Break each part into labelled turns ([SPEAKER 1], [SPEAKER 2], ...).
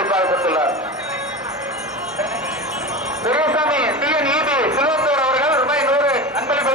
[SPEAKER 1] பரிசாக பெற்றுள்ளார் Periyasamy T N. EB சிலோத்தோர் அவர்கள் ரூபாய் நூறு அன்பளிப்பு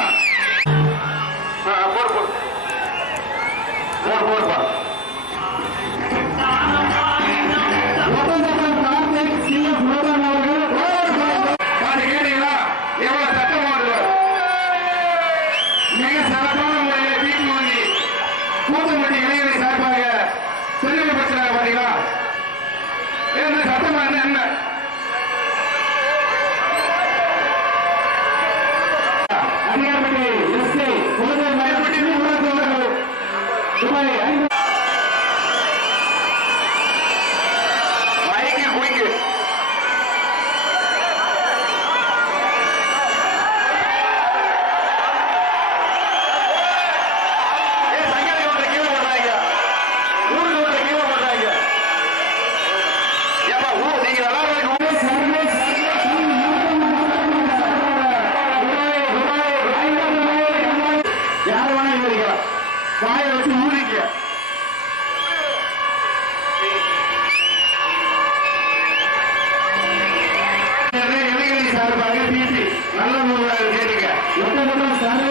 [SPEAKER 1] சிறப்பான முறையில் வீட்டு வாங்கி கூத்தம்பட்டி இளைஞரை சார்பாக செல்லுமை பெற்றாங்க என்ன சத்தமா என்ன என்ன அதிகாரப்பட்டி எஸ் ஐ முதல்வர் ஐந்து நல்ல நூலாக கேட்டுக்க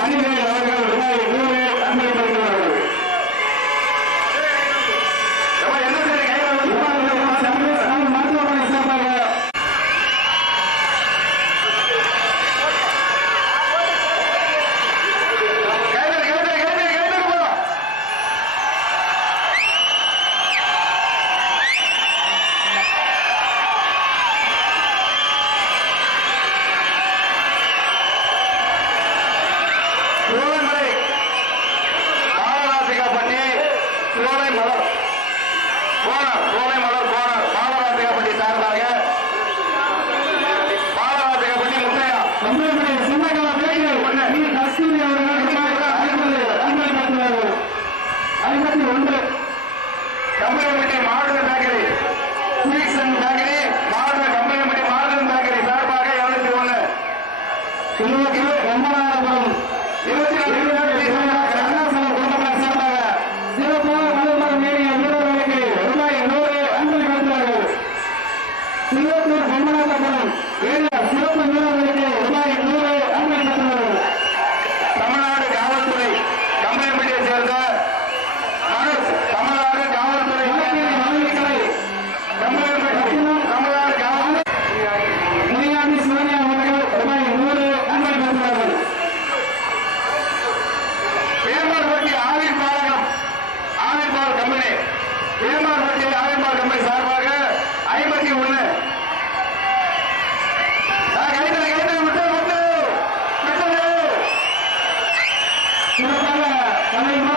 [SPEAKER 1] மணிமேல் அவர்கள் மலர். கோணர் கோவை மலர் கோணர் பாலராஜகப்பட்டி சார்பாக பாலராஜகப்பட்டி முத்தையா.
[SPEAKER 2] ஐம்பத்தி ஒன்று
[SPEAKER 1] கம்பளப்பட்டி மாவட்ட பேக்கரி
[SPEAKER 2] சிறப்பு வீரர்கள் অনেক